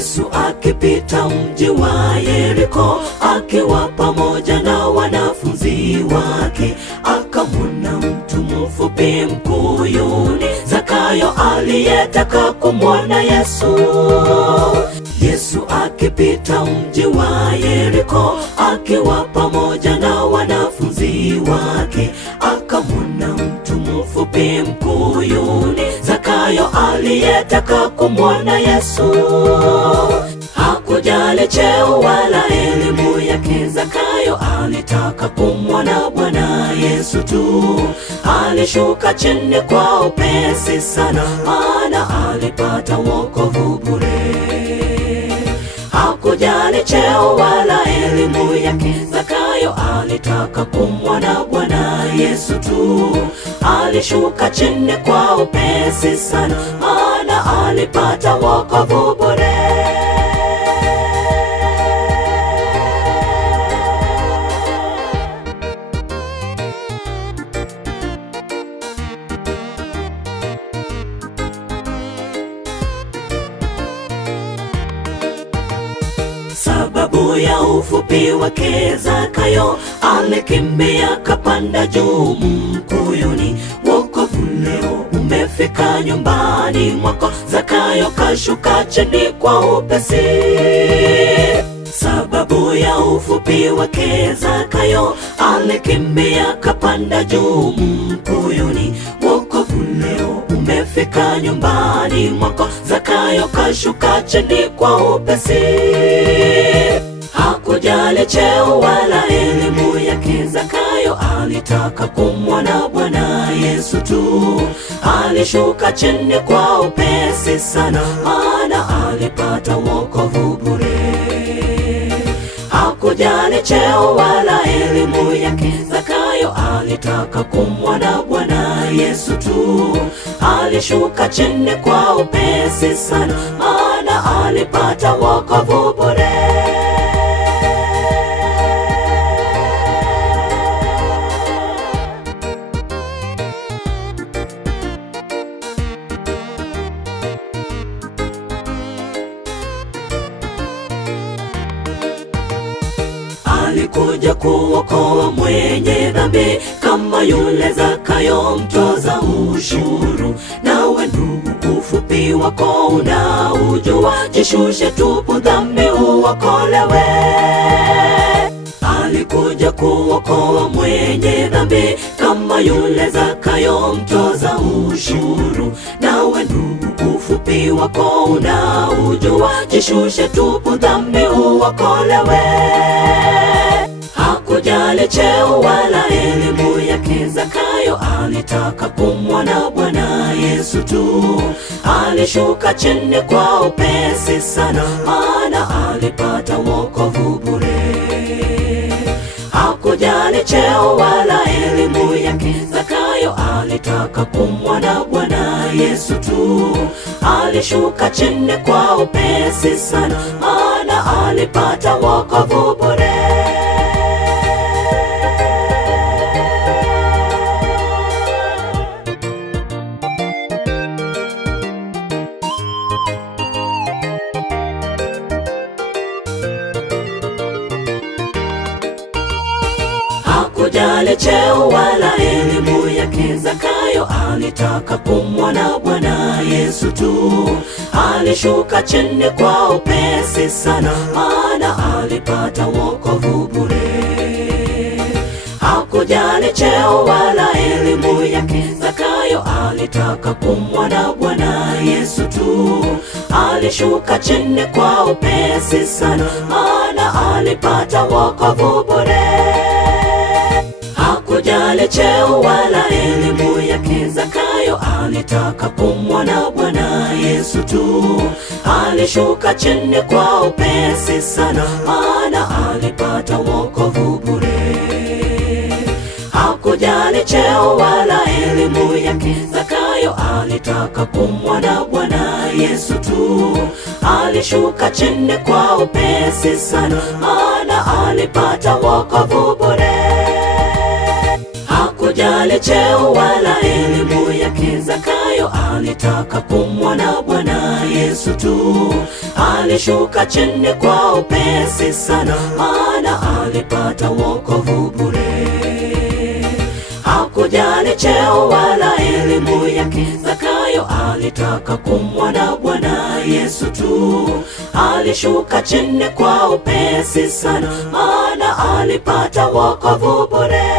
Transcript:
Yesu akipita mji wa Yeriko, akiwa pamoja na wanafunzi wake, akamwona mtu mfupi mkuyuni, Zakayo, aliyetaka kumwona Yesu. Yesu akipita mji wa Yeriko, akiwa pamoja na wanafunzi wake, akamwona mtu mfupi mkuyuni, Zakayo, aliyetaka kumwona Yesu. Hakujali cheo wala elimu yake, Zakayo alitaka kumwona Bwana Yesu tu. Alishuka chini kwa upesi sana, maana alipata wokovu bure. Hakujali cheo wala elimu yake, Zakayo alitaka kumwona Bwana Yesu tu. Alishuka chini kwa upesi sana, maana alipata wokovu bure. Sababu ya ufupi wake, Zakayo alikimbia kapanda juu mkuyuni. Wokovu leo umefika nyumbani mwako, Zakayo kashuka chini kwa upesi. Sababu ya ufupi wake, Zakayo alikimbia kapanda juu mkuyuni. Wokovu leo umefika nyumbani mwako, Zakayo kashuka chini kwa upesi. Hakujali cheo wala elimu yake, Zakayo alitaka kumwona Bwana Yesu tu. Alishuka chini kwa upesi sana, maana alipata wokovu bure. Hakujali cheo wala elimu yake, Zakayo alitaka kumwona Bwana Yesu tu. Alishuka chini kwa upesi sana, maana alipata wokovu bure. Alikuja kuokoa mwenye dhambi, kama yule Zakayo mtoza ushuru. Nawe ndugu, ufupi wako unaujua, jishushe tupu dhambi uokolewe. Alikuja kuokoa mwenye dhambi, kama yule Zakayo mtoza ushuru. Nawe ndugu, ufupi wako unaujua, jishushe tupu dhambi uokolewe. Hakujali cheo wala elimu yake, Zakayo alitaka kumwona Bwana Yesu tu. Alishuka chini kwa upesi sana, maana alipata wokovu bure. Hakujali cheo wala elimu yake, Zakayo alitaka kumwona Bwana Yesu tu. Alishuka chini kwa upesi sana, maana alipata wokovu bure. Hakujali cheo wala elimu yake, Zakayo alitaka kumwona Bwana Yesu tu. Alishuka chini kwa upesi sana, maana alipata wokovu bure. Hakujali cheo wala elimu yake, Zakayo alitaka kumwona Bwana Yesu tu. Alishuka chini kwa upesi sana, maana alipata wokovu bure. Hakujali cheo wala elimu yake, Zakayo alitaka kumwona Bwana Yesu tu. Alishuka chini kwa upesi sana, maana alipata wokovu bure. Hakujali cheo wala elimu yake, Zakayo alitaka kumwona Bwana Yesu tu. Alishuka chini kwa upesi sana, maana alipata wokovu bure. Hakujali cheo wala elimu yake, Zakayo alitaka kumwona Bwana Yesu tu. Alishuka chini kwa upesi sana, maana alipata wokovu bure. Hakujali cheo wala elimu yake, Zakayo alitaka kumwona Bwana Yesu tu. Alishuka chini kwa upesi sana, maana alipata wokovu bure.